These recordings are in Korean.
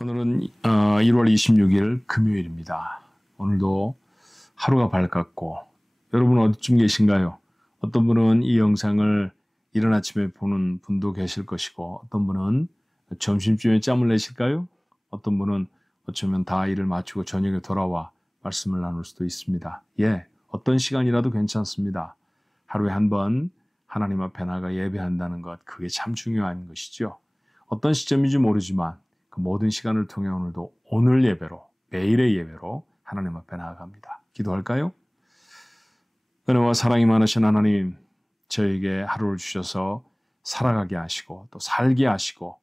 오늘은 1월 26일 금요일입니다. 오늘도 하루가 밝았고 여러분은 어디쯤 계신가요? 어떤 분은 이 영상을 이른 아침에 보는 분도 계실 것이고 어떤 분은 점심쯤에 짬을 내실까요? 어떤 분은 어쩌면 다 일을 마치고 저녁에 돌아와 말씀을 나눌 수도 있습니다. 어떤 시간이라도 괜찮습니다. 하루에 한 번 하나님 앞에 나가 예배한다는 것, 그게 참 중요한 것이죠. 어떤 시점인지 모르지만 그 모든 시간을 통해 오늘도 오늘 예배로, 매일의 예배로 하나님 앞에 나아갑니다. 기도할까요? 은혜와 사랑이 많으신 하나님, 저에게 하루를 주셔서 살아가게 하시고 또 살게 하시고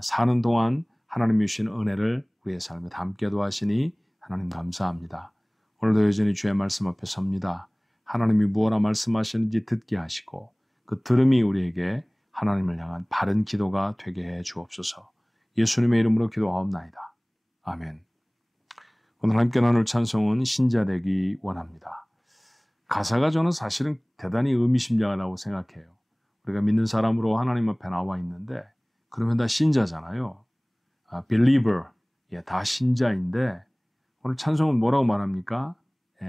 사는 동안 하나님이 주신 은혜를 우리의 삶에 담게도 하시니 하나님 감사합니다. 오늘도 여전히 주의 말씀 앞에 섭니다. 하나님이 무엇라 말씀하시는지 듣게 하시고 그 들음이 우리에게 하나님을 향한 바른 기도가 되게 해 주옵소서. 예수님의 이름으로 기도하옵나이다. 아멘. 오늘 함께 나눌 찬송은 신자되기 원합니다. 가사가 저는 사실은 대단히 의미심장하다고 생각해요. 우리가 믿는 사람으로 하나님 앞에 나와 있는데 그러면 다 신자잖아요. believer, 다 신자인데 오늘 찬송은 뭐라고 말합니까?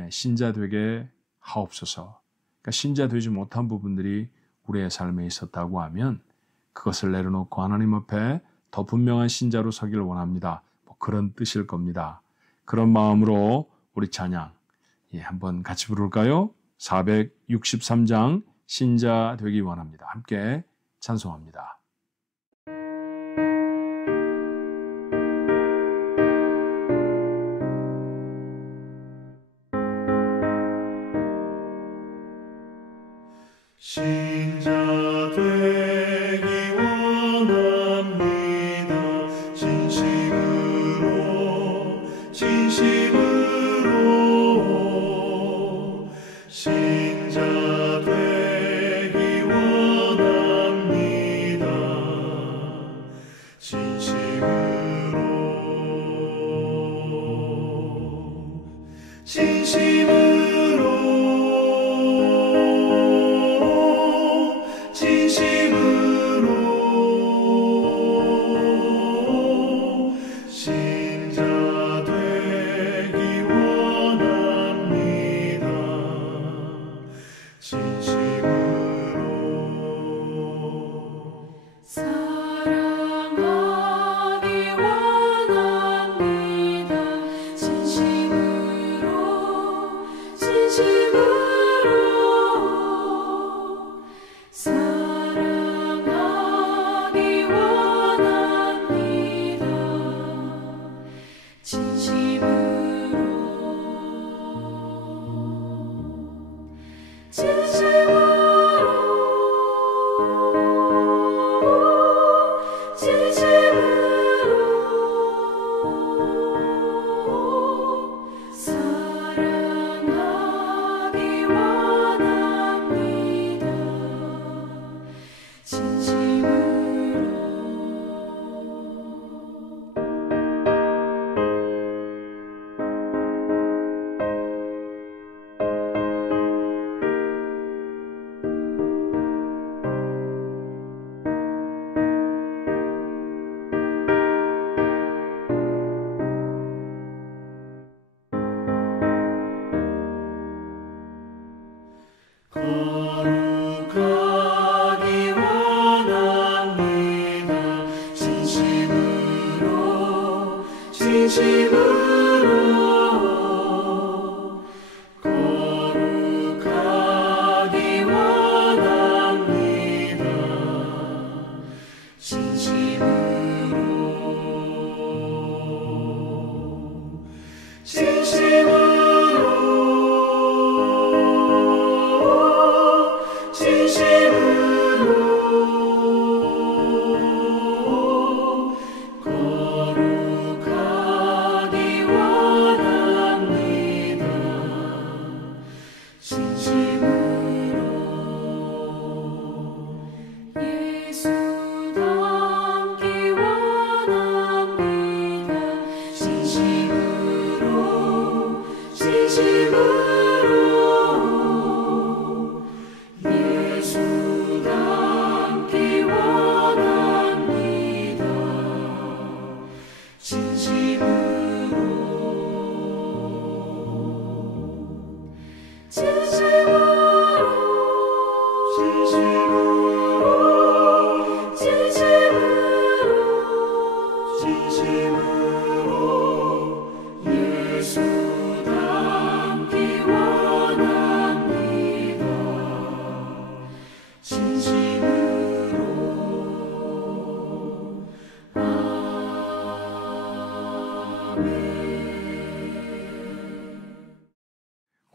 신자 되게 하옵소서. 그러니까 신자 되지 못한 부분들이 우리의 삶에 있었다고 하면 그것을 내려놓고 하나님 앞에 더 분명한 신자로 서기를 원합니다. 그런 뜻일 겁니다. 그런 마음으로 우리 찬양 한번 같이 부를까요? 463장 신자 되기 원합니다. 함께 찬송합니다. 신자 되기 원합니다. 진심으로 신자 되기 원합니다. 사랑하기 원합니다. 진심으로 거룩하기 원합니다.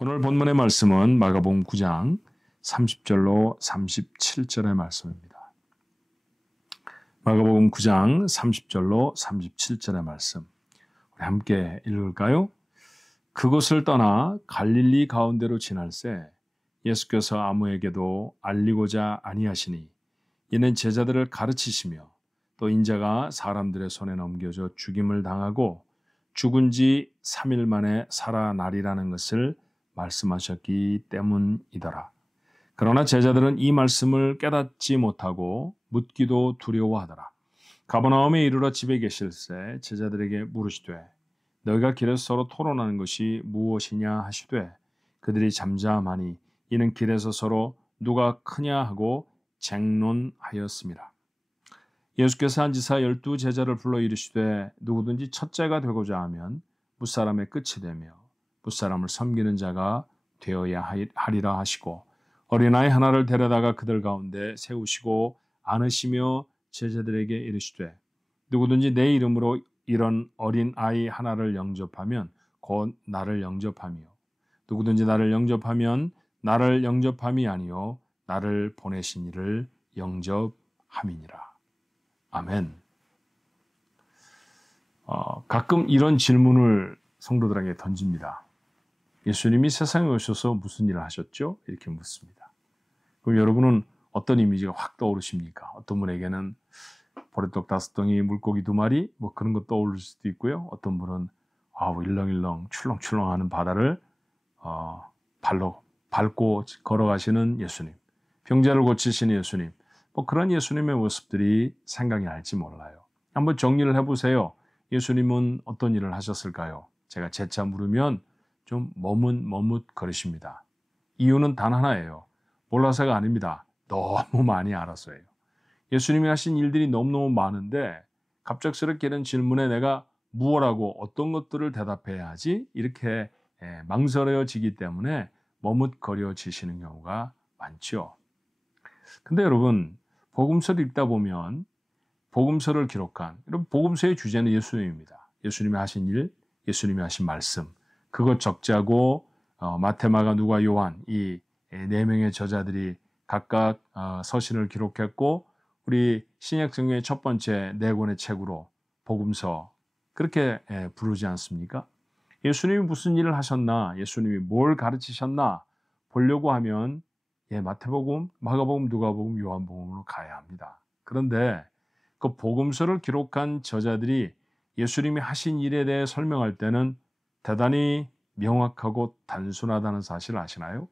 오늘 본문의 말씀은 마가복음 9장 30절로 37절의 말씀입니다. 마가복음 9장 30절로 37절의 말씀. 우리 함께 읽을까요? 그곳을 떠나 갈릴리 가운데로 지날새 예수께서 아무에게도 알리고자 아니하시니 이는 제자들을 가르치시며 또 인자가 사람들의 손에 넘겨져 죽임을 당하고 죽은 지 3일 만에 살아나리라는 것을 말씀하셨기 때문이더라. 그러나 제자들은 이 말씀을 깨닫지 못하고 묻기도 두려워하더라. 가버나움에 이르러 집에 계실새 제자들에게 물으시되 너희가 길에서 서로 토론하는 것이 무엇이냐 하시되 그들이 잠잠하니 이는 길에서 서로 누가 크냐 하고 쟁론하였습니다. 예수께서 앉으사 12 제자를 불러 이르시되 누구든지 첫째가 되고자 하면 무사람의 끝이 되며 무사람을 섬기는 자가 되어야 하리라 하시고 어린아이 하나를 데려다가 그들 가운데 세우시고 안으시며 제자들에게 이르시되 누구든지 내 이름으로 이런 어린아이 하나를 영접하면 곧 나를 영접하며 누구든지 나를 영접하면 나를 영접함이 아니요 나를 보내신 이를 영접함이니라. 아멘. 가끔 이런 질문을 성도들에게 던집니다. 예수님이 세상에 오셔서 무슨 일을 하셨죠? 이렇게 묻습니다. 그럼 여러분은 어떤 이미지가 확 떠오르십니까? 어떤 분에게는 보리떡 5덩이, 물고기 2마리 뭐 그런 거 떠오를 수도 있고요. 어떤 분은 일렁일렁 출렁출렁하는 바다를 발로 밟고 걸어가시는 예수님, 병자를 고치시는 예수님, 뭐 그런 예수님의 모습들이 생각이 날지 몰라요. 한번 정리를 해보세요. 예수님은 어떤 일을 하셨을까요? 제가 재차 물으면 좀 머뭇거리십니다. 이유는 단 하나예요. 몰라서가 아닙니다. 너무 많이 알아서예요. 예수님이 하신 일들이 너무너무 많은데 갑작스럽게 이런 질문에 내가 무엇하고 어떤 것들을 대답해야 하지? 이렇게 망설여지기 때문에 머뭇거려지시는 경우가 많죠. 근데 여러분, 복음서를 읽다 보면 복음서를 기록한 여러분 복음서의 주제는 예수님입니다. 예수님이 하신 일, 예수님이 하신 말씀, 그것 적자고 마태, 마가, 누가, 요한 이 4명의 저자들이 각각 서신을 기록했고 우리 신약 성경의 첫 번째 4권의 책으로 복음서 그렇게 부르지 않습니까? 예수님이 무슨 일을 하셨나, 예수님이 뭘 가르치셨나 보려고 하면 마태복음, 마가복음, 누가복음, 요한복음으로 가야 합니다. 그런데 그 복음서를 기록한 저자들이 예수님이 하신 일에 대해 설명할 때는 대단히 명확하고 단순하다는 사실을 아시나요?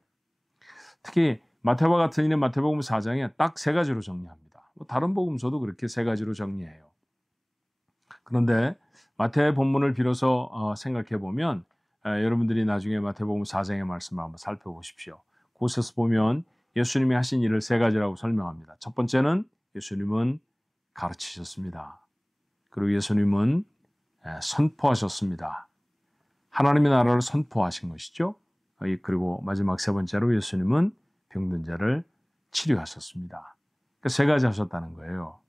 특히 마태와 같은 이는 마태복음 4장에 딱 3가지로 정리합니다. 다른 복음서도 그렇게 3가지로 정리해요. 그런데 마태 본문을 빌어서 생각해 보면 여러분들이 나중에 마태복음 4장의 말씀을 한번 살펴보십시오. 곳에서 보면 예수님이 하신 일을 3가지라고 설명합니다. 첫 번째는 예수님은 가르치셨습니다. 그리고 예수님은 선포하셨습니다. 하나님의 나라를 선포하신 것이죠. 그리고 마지막 세 번째로 예수님은 병든 자를 치료하셨습니다. 그러니까 세 가지 하셨다는 거예요.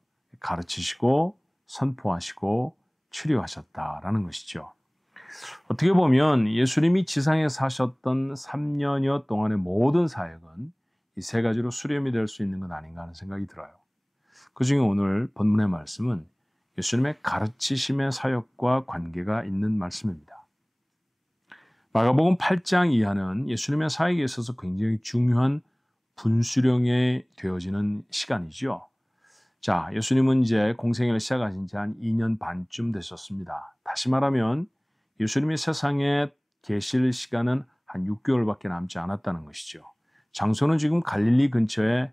가르치시고 선포하시고 치료하셨다라는 것이죠. 어떻게 보면 예수님이 지상에 사셨던 3년여 동안의 모든 사역은 이 세 가지로 수렴이 될 수 있는 건 아닌가 하는 생각이 들어요. 그중에 오늘 본문의 말씀은 예수님의 가르치심의 사역과 관계가 있는 말씀입니다. 마가복음 8장 이하는 예수님의 사역에 있어서 굉장히 중요한 분수령에 되어지는 시간이죠. 자, 예수님은 이제 공생애를 시작하신 지 한 2년 반쯤 되셨습니다. 다시 말하면 예수님이 세상에 계실 시간은 한 6개월밖에 남지 않았다는 것이죠. 장소는 지금 갈릴리 근처에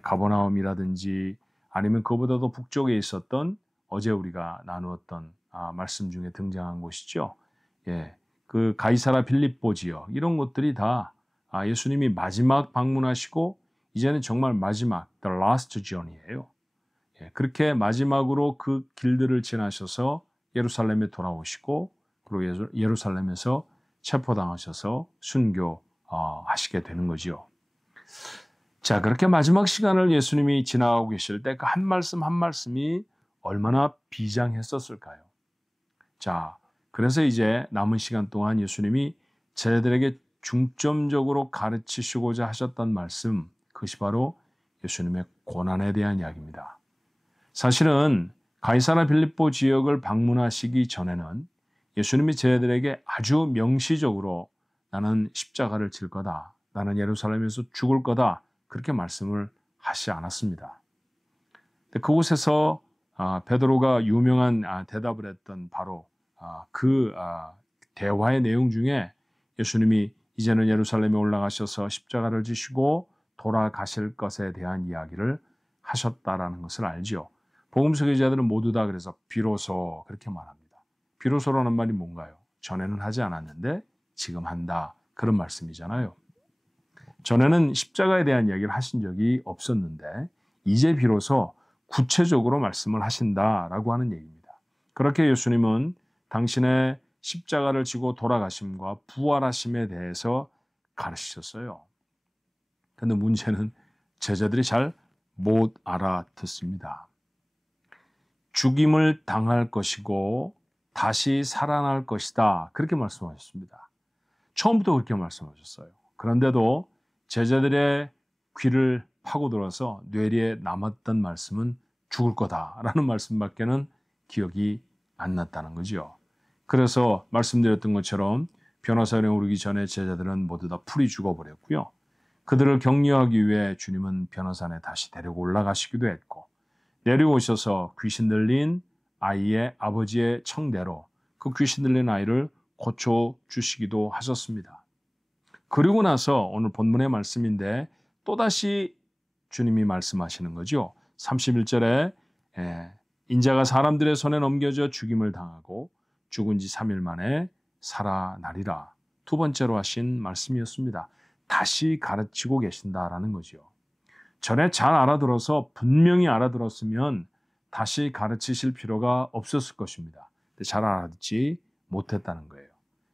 가버나움이라든지 아니면 그보다도 북쪽에 있었던 어제 우리가 나누었던 말씀 중에 등장한 곳이죠. 그 가이사라 빌립보 지역 이런 곳들이 다 예수님이 마지막 방문하시고 이제는 정말 마지막 the last journey예요. 그렇게 마지막으로 그 길들을 지나셔서 예루살렘에 돌아오시고 그리고 예루살렘에서 체포당하셔서 순교하시게 되는 거죠. 자, 그렇게 마지막 시간을 예수님이 지나가고 계실 때 그 한 말씀 한 말씀이 얼마나 비장했었을까요? 자, 그래서 이제 남은 시간 동안 예수님이 제자들에게 중점적으로 가르치시고자 하셨던 말씀, 그것이 바로 예수님의 고난에 대한 이야기입니다. 사실은 가이사라 빌립보 지역을 방문하시기 전에는 예수님이 제자들에게 아주 명시적으로 나는 십자가를 질 거다, 나는 예루살렘에서 죽을 거다, 그렇게 말씀을 하시지 않았습니다. 그곳에서 베드로가 유명한 대답을 했던 바로 그 대화의 내용 중에 예수님이 이제는 예루살렘에 올라가셔서 십자가를 지시고 돌아가실 것에 대한 이야기를 하셨다라는 것을 알죠. 복음서 기자들은 모두 다 그래서 비로소 그렇게 말합니다. 비로소라는 말이 뭔가요? 전에는 하지 않았는데 지금 한다. 그런 말씀이잖아요. 전에는 십자가에 대한 이야기를 하신 적이 없었는데 이제 비로소 구체적으로 말씀을 하신다라고 하는 얘기입니다. 그렇게 예수님은 당신의 십자가를 지고 돌아가심과 부활하심에 대해서 가르치셨어요. 그런데 문제는 제자들이 잘 못 알아듣습니다. 죽임을 당할 것이고 다시 살아날 것이다. 그렇게 말씀하셨습니다. 처음부터 그렇게 말씀하셨어요. 그런데도 제자들의 귀를 파고들어서 뇌리에 남았던 말씀은 죽을 거다라는 말씀밖에는 기억이 안 났다는 거죠. 그래서 말씀드렸던 것처럼 변호사령에 오르기 전에 제자들은 모두 다 풀이 죽어버렸고요. 그들을 격려하기 위해 주님은 변호사에 다시 데리고 올라가시기도 했고 내려오셔서 귀신 들린 아이의 아버지의 청대로 그 귀신 들린 아이를 고쳐주시기도 하셨습니다. 그리고 나서 오늘 본문의 말씀인데 또다시 주님이 말씀하시는 거죠. 31절에 인자가 사람들의 손에 넘겨져 죽임을 당하고 죽은 지 3일 만에 살아나리라. 두 번째로 하신 말씀이었습니다. 다시 가르치고 계신다라는 거죠. 전에 잘 알아들어서 분명히 알아들었으면 다시 가르치실 필요가 없었을 것입니다. 근데 잘 알아듣지 못했다는 거예요.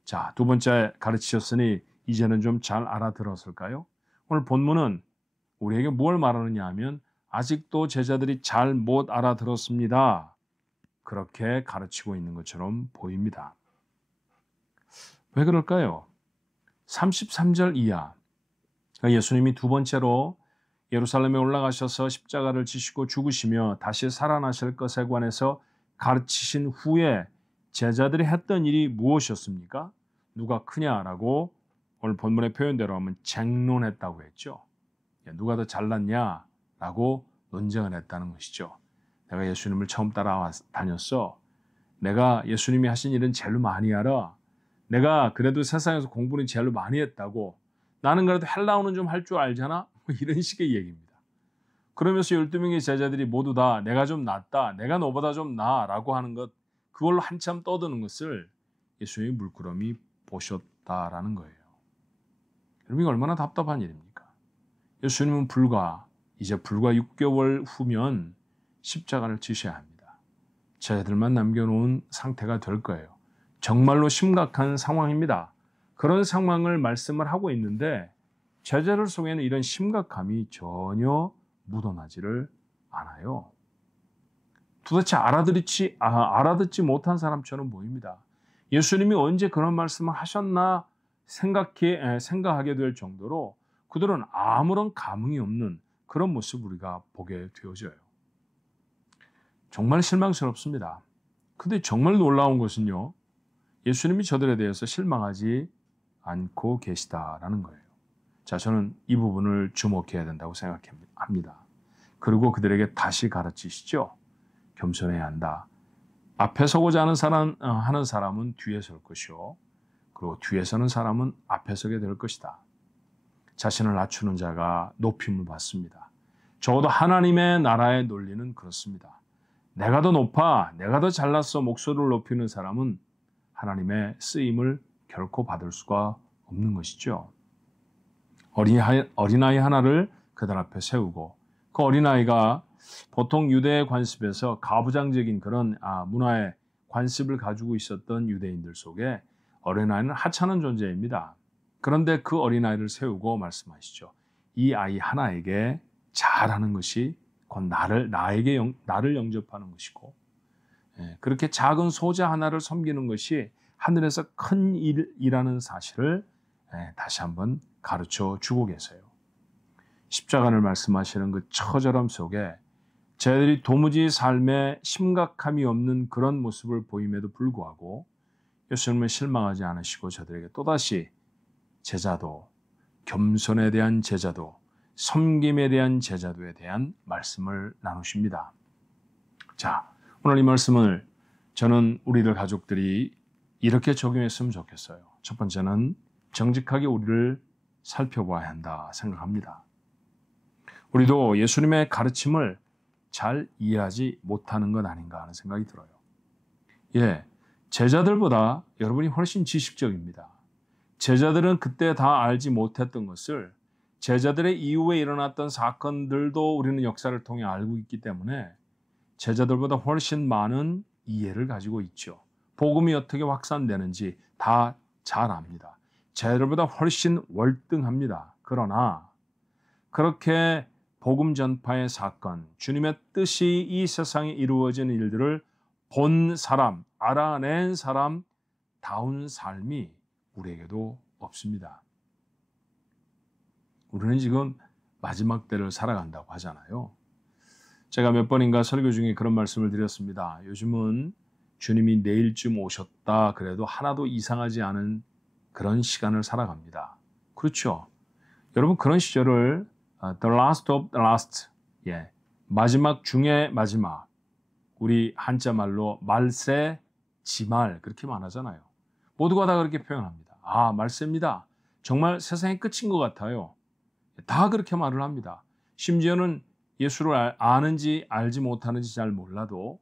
자, 두 번째 가르치셨으니 이제는 좀 잘 알아들었을까요? 오늘 본문은 우리에게 뭘 말하느냐 하면 아직도 제자들이 잘 못 알아들었습니다. 그렇게 가르치고 있는 것처럼 보입니다. 왜 그럴까요? 33절 이하 예수님이 두 번째로 예루살렘에 올라가셔서 십자가를 지시고 죽으시며 다시 살아나실 것에 관해서 가르치신 후에 제자들이 했던 일이 무엇이었습니까? 누가 크냐라고 오늘 본문의 표현대로 하면 쟁론했다고 했죠. 누가 더 잘났냐라고 논쟁을 했다는 것이죠. 내가 예수님을 처음 따라다녔어. 내가 예수님이 하신 일은 제일 많이 알아. 내가 그래도 세상에서 공부는 제일 많이 했다고. 나는 그래도 헬라어는 좀 할 줄 알잖아. 이런 식의 얘기입니다. 그러면서 12명의 제자들이 모두 다 내가 좀 낫다. 내가 너보다 좀 나아라고 하는 것, 그걸로 한참 떠드는 것을 예수님이 물끄러미 보셨다라는 거예요. 여러분, 이게 얼마나 답답한 일입니까? 예수님은 이제 불과 6개월 후면 십자가를 지셔야 합니다. 제자들만 남겨놓은 상태가 될 거예요. 정말로 심각한 상황입니다. 그런 상황을 말씀을 하고 있는데 제자들 속에는 이런 심각함이 전혀 묻어나지를 않아요. 도대체 알아듣지 못한 사람처럼 보입니다. 예수님이 언제 그런 말씀을 하셨나 생각하게 될 정도로 그들은 아무런 감흥이 없는 그런 모습을 우리가 보게 되어져요. 정말 실망스럽습니다. 근데 정말 놀라운 것은요, 예수님이 저들에 대해서 실망하지 않고 계시다라는 거예요. 자, 저는 이 부분을 주목해야 된다고 생각합니다. 그리고 그들에게 다시 가르치시죠. 겸손해야 한다. 앞에 서고자 하는 사람은 뒤에 설 것이요. 그리고 뒤에 서는 사람은 앞에 서게 될 것이다. 자신을 낮추는 자가 높임을 받습니다. 적어도 하나님의 나라의 논리는 그렇습니다. 내가 더 높아, 내가 더 잘났어 목소리를 높이는 사람은 하나님의 쓰임을 결코 받을 수가 없는 것이죠. 어린아이 하나를 그들 앞에 세우고 그 어린아이가 보통 유대의 관습에서 가부장적인 그런 문화의 관습을 가지고 있었던 유대인들 속에 어린아이는 하찮은 존재입니다. 그런데 그 어린아이를 세우고 말씀하시죠. 이 아이 하나에게 잘하는 것이 곧 나를 영접하는 것이고, 그렇게 작은 소자 하나를 섬기는 것이 하늘에서 큰 일이라는 사실을 다시 한번 가르쳐 주고 계세요. 십자가를 말씀하시는 그 처절함 속에 저희들이 도무지 삶에 심각함이 없는 그런 모습을 보임에도 불구하고 예수님은 실망하지 않으시고 저들에게 또다시 제자도, 겸손에 대한 제자도, 섬김에 대한 제자도에 대한 말씀을 나누십니다. 자, 오늘 이 말씀을 저는 우리들 가족들이 이렇게 적용했으면 좋겠어요. 첫 번째는 정직하게 우리를 살펴봐야 한다 생각합니다. 우리도 예수님의 가르침을 잘 이해하지 못하는 것 아닌가 하는 생각이 들어요. 제자들보다 여러분이 훨씬 지식적입니다. 제자들은 그때 다 알지 못했던 것을 제자들의 이후에 일어났던 사건들도 우리는 역사를 통해 알고 있기 때문에 제자들보다 훨씬 많은 이해를 가지고 있죠. 복음이 어떻게 확산되는지 다 잘 압니다. 제자들보다 훨씬 월등합니다. 그러나 그렇게 복음 전파의 사건, 주님의 뜻이 이 세상에 이루어지는 일들을 본 사람, 알아낸 사람다운 삶이 우리에게도 없습니다. 우리는 지금 마지막 때를 살아간다고 하잖아요. 제가 몇 번인가 설교 중에 그런 말씀을 드렸습니다. 요즘은 주님이 내일쯤 오셨다 그래도 하나도 이상하지 않은 그런 시간을 살아갑니다. 그렇죠? 여러분 그런 시절을 The last of the last, 마지막 중의 마지막, 우리 한자말로 말세, 지말 그렇게 말하잖아요. 모두가 다 그렇게 표현합니다. 말세입니다. 정말 세상의 끝인 것 같아요. 다 그렇게 말을 합니다. 심지어는 예수를 아는지 알지 못하는지 잘 몰라도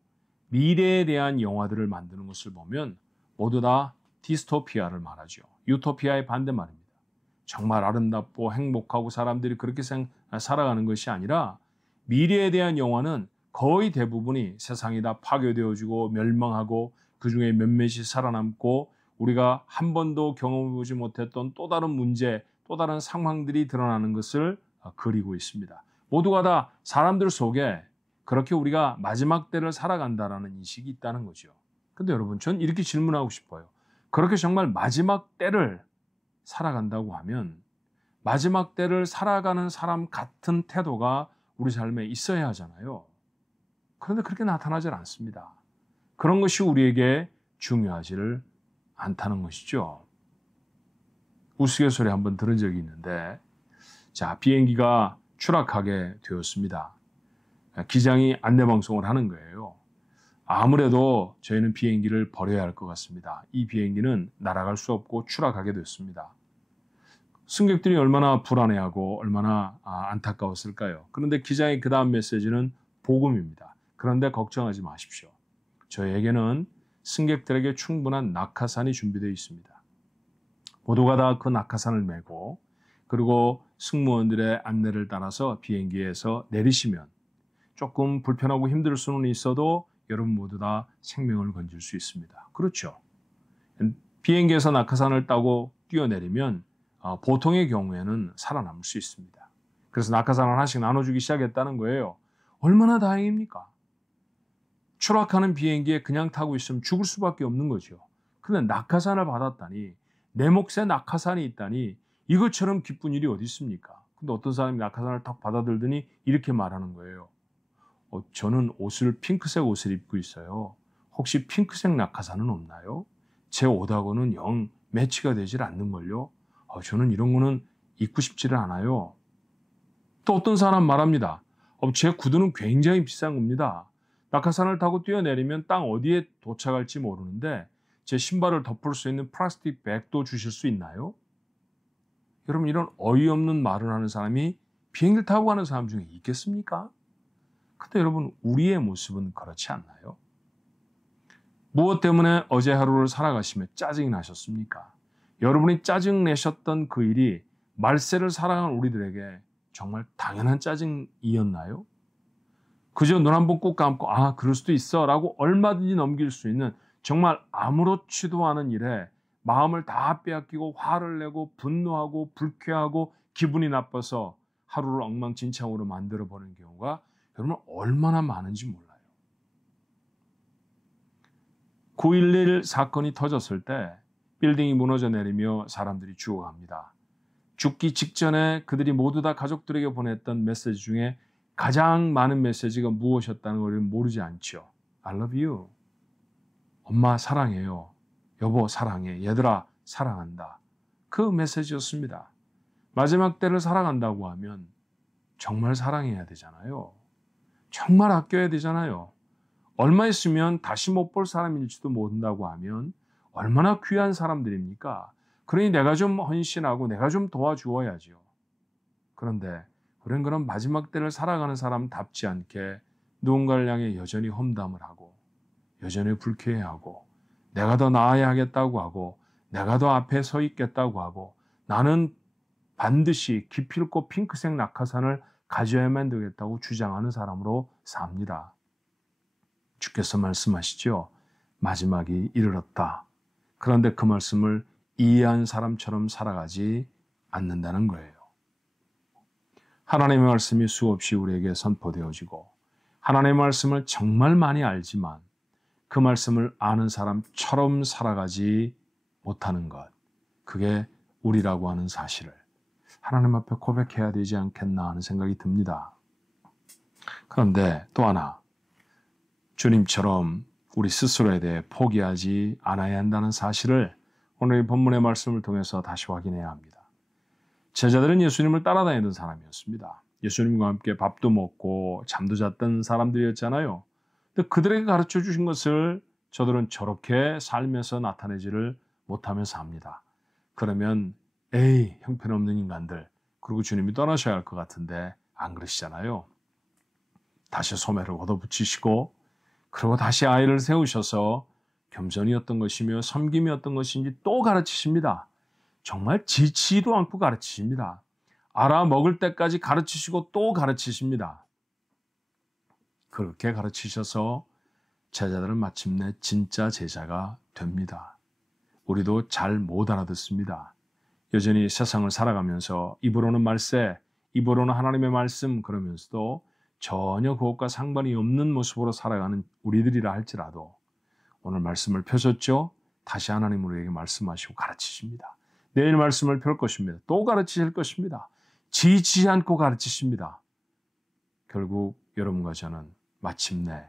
미래에 대한 영화들을 만드는 것을 보면 모두 다 디스토피아를 말하죠. 유토피아의 반대말입니다. 정말 아름답고 행복하고 사람들이 그렇게 살아가는 것이 아니라 미래에 대한 영화는 거의 대부분이 세상이 다 파괴되어지고 멸망하고 그중에 몇몇이 살아남고 우리가 한 번도 경험해보지 못했던 또 다른 문제, 또 다른 상황들이 드러나는 것을 그리고 있습니다. 모두가 다 사람들 속에 그렇게 우리가 마지막 때를 살아간다라는 인식이 있다는 거죠. 근데 여러분, 전 이렇게 질문하고 싶어요. 그렇게 정말 마지막 때를 살아간다고 하면 마지막 때를 살아가는 사람 같은 태도가 우리 삶에 있어야 하잖아요. 그런데 그렇게 나타나지 않습니다. 그런 것이 우리에게 중요하지를 않다는 것이죠. 우스갯소리 한번 들은 적이 있는데, 비행기가 추락하게 되었습니다. 기장이 안내방송을 하는 거예요. 아무래도 저희는 비행기를 버려야 할 것 같습니다. 이 비행기는 날아갈 수 없고 추락하게 됐습니다. 승객들이 얼마나 불안해하고 얼마나 안타까웠을까요? 그런데 기장의 그 다음 메시지는 복음입니다. 그런데 걱정하지 마십시오. 저희에게는 승객들에게 충분한 낙하산이 준비되어 있습니다. 모두가 다 그 낙하산을 메고 그리고 승무원들의 안내를 따라서 비행기에서 내리시면 조금 불편하고 힘들 수는 있어도 여러분 모두 다 생명을 건질 수 있습니다. 그렇죠. 비행기에서 낙하산을 따고 뛰어내리면 보통의 경우에는 살아남을 수 있습니다. 그래서 낙하산을 하나씩 나눠주기 시작했다는 거예요. 얼마나 다행입니까? 추락하는 비행기에 그냥 타고 있으면 죽을 수밖에 없는 거죠. 근데 낙하산을 받았다니, 내 몫에 낙하산이 있다니, 이것처럼 기쁜 일이 어디 있습니까? 근데 어떤 사람이 낙하산을 탁 받아들더니 이렇게 말하는 거예요. 저는 핑크색 옷을 입고 있어요. 혹시 핑크색 낙하산은 없나요? 제 옷하고는 영 매치가 되질 않는걸요. 저는 이런 거는 입고 싶지를 않아요. 또 어떤 사람 말합니다. 제 구두는 굉장히 비싼 겁니다. 낙하산을 타고 뛰어내리면 땅 어디에 도착할지 모르는데 제 신발을 덮을 수 있는 플라스틱 백도 주실 수 있나요? 여러분, 이런 어이없는 말을 하는 사람이 비행기를 타고 가는 사람 중에 있겠습니까? 근데 여러분, 우리의 모습은 그렇지 않나요? 무엇 때문에 어제 하루를 살아가시며 짜증이 나셨습니까? 여러분이 짜증내셨던 그 일이 말세를 살아가는 우리들에게 정말 당연한 짜증이었나요? 그저 눈 한 번 꼭 감고 그럴 수도 있어 라고 얼마든지 넘길 수 있는 정말 아무렇지도 않은 일에 마음을 다 빼앗기고 화를 내고 분노하고 불쾌하고 기분이 나빠서 하루를 엉망진창으로 만들어버리는 경우가 여러분 얼마나 많은지 몰라요. 9.11 사건이 터졌을 때 빌딩이 무너져 내리며 사람들이 죽어갑니다. 죽기 직전에 그들이 모두 다 가족들에게 보냈던 메시지 중에 가장 많은 메시지가 무엇이었다는 걸 모르지 않죠. I love you. 엄마 사랑해요. 여보 사랑해. 얘들아 사랑한다. 그 메시지였습니다. 마지막 때를 살아간다고 하면 정말 사랑해야 되잖아요. 정말 아껴야 되잖아요. 얼마 있으면 다시 못 볼 사람일지도 모른다고 하면 얼마나 귀한 사람들입니까? 그러니 내가 좀 헌신하고 내가 좀 도와주어야죠. 그런데 우리는 그런 마지막 때를 살아가는 사람답지 않게 누군가를 향해 여전히 험담을 하고 여전히 불쾌해하고 내가 더 나아야 하겠다고 하고 내가 더 앞에 서 있겠다고 하고 나는 반드시 기필코 핑크색 낙하산을 가져야만 되겠다고 주장하는 사람으로 삽니다. 주께서 말씀하시죠. 마지막이 이르렀다. 그런데 그 말씀을 이해한 사람처럼 살아가지 않는다는 거예요. 하나님의 말씀이 수없이 우리에게 선포되어지고 하나님의 말씀을 정말 많이 알지만 그 말씀을 아는 사람처럼 살아가지 못하는 것, 그게 우리라고 하는 사실을 하나님 앞에 고백해야 되지 않겠나 하는 생각이 듭니다. 그런데 또 하나, 주님처럼 우리 스스로에 대해 포기하지 않아야 한다는 사실을 오늘 본문의 말씀을 통해서 다시 확인해야 합니다. 제자들은 예수님을 따라다니던 사람이었습니다. 예수님과 함께 밥도 먹고 잠도 잤던 사람들이었잖아요. 근데 그들에게 가르쳐 주신 것을 저들은 저렇게 삶에서 나타내지를 못하면서 합니다. 그러면 에이 형편없는 인간들, 그리고 주님이 떠나셔야 할 것 같은데 안 그러시잖아요. 다시 소매를 걷어붙이시고 그리고 다시 아이를 세우셔서 겸손이 어떤 것이며 섬김이 어떤 것인지 또 가르치십니다. 정말 지치지도 않고 가르치십니다. 알아먹을 때까지 가르치시고 또 가르치십니다. 그렇게 가르치셔서 제자들은 마침내 진짜 제자가 됩니다. 우리도 잘 못 알아듣습니다. 여전히 세상을 살아가면서 입으로는 말세, 입으로는 하나님의 말씀 그러면서도 전혀 그것과 상관이 없는 모습으로 살아가는 우리들이라 할지라도 오늘 말씀을 펴셨죠? 다시 하나님 우리에게 말씀하시고 가르치십니다. 내일 말씀을 펼 것입니다. 또 가르치실 것입니다. 지치지 않고 가르치십니다. 결국 여러분과 저는 마침내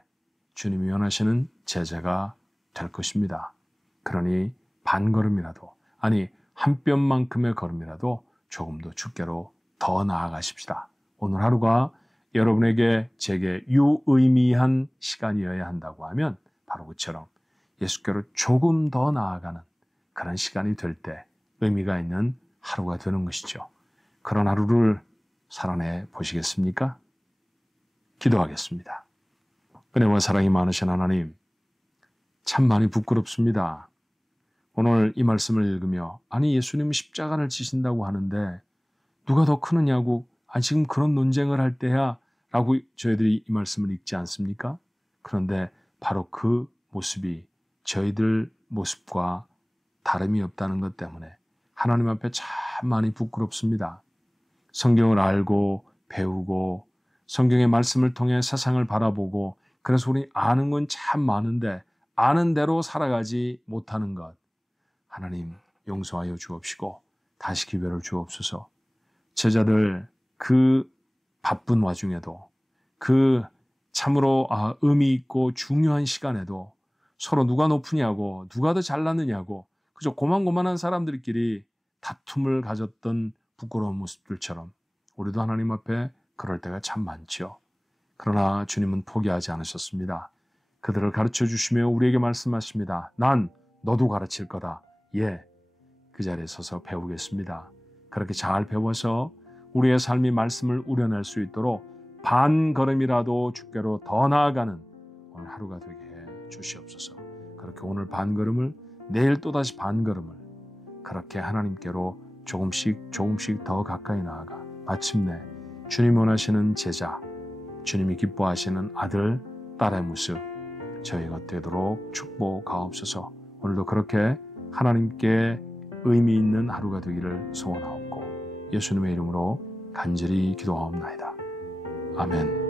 주님이 원하시는 제자가 될 것입니다. 그러니 반걸음이라도, 아니 한 뼘만큼의 걸음이라도 조금 더 주께로 더 나아가십시다. 오늘 하루가 여러분에게 제게 유의미한 시간이어야 한다고 하면 바로 그처럼 예수께로 조금 더 나아가는 그런 시간이 될 때 의미가 있는 하루가 되는 것이죠. 그런 하루를 살아내 보시겠습니까? 기도하겠습니다. 은혜와 사랑이 많으신 하나님, 참 많이 부끄럽습니다. 오늘 이 말씀을 읽으며 아니 예수님이 십자가를 지신다고 하는데 누가 더 크느냐고 지금 그런 논쟁을 할 때야 라고 저희들이 이 말씀을 읽지 않습니까? 그런데 바로 그 모습이 저희들 모습과 다름이 없다는 것 때문에 하나님 앞에 참 많이 부끄럽습니다. 성경을 알고 배우고 성경의 말씀을 통해 세상을 바라보고 그래서 우리 아는 건 참 많은데 아는 대로 살아가지 못하는 것 하나님 용서하여 주옵시고 다시 기회를 주옵소서. 제자들 그 바쁜 와중에도 그 참으로 의미 있고 중요한 시간에도 서로 누가 높으냐고 누가 더 잘났느냐고 그저 고만고만한 사람들끼리 다툼을 가졌던 부끄러운 모습들처럼 우리도 하나님 앞에 그럴 때가 참 많죠. 그러나 주님은 포기하지 않으셨습니다. 그들을 가르쳐 주시며 우리에게 말씀하십니다. 난 너도 가르칠 거다. 예, 그 자리에 서서 배우겠습니다. 그렇게 잘 배워서 우리의 삶이 말씀을 우려낼 수 있도록 반 걸음이라도 주께로 더 나아가는 오늘 하루가 되게 해 주시옵소서. 그렇게 오늘 반 걸음을 내일 또다시 반 걸음을 그렇게 하나님께로 조금씩 더 가까이 나아가 마침내 주님 원하시는 제자, 주님이 기뻐하시는 아들, 딸의 모습 저희가 되도록 축복하옵소서. 오늘도 그렇게 하나님께 의미 있는 하루가 되기를 소원하옵고 예수님의 이름으로 간절히 기도하옵나이다. 아멘.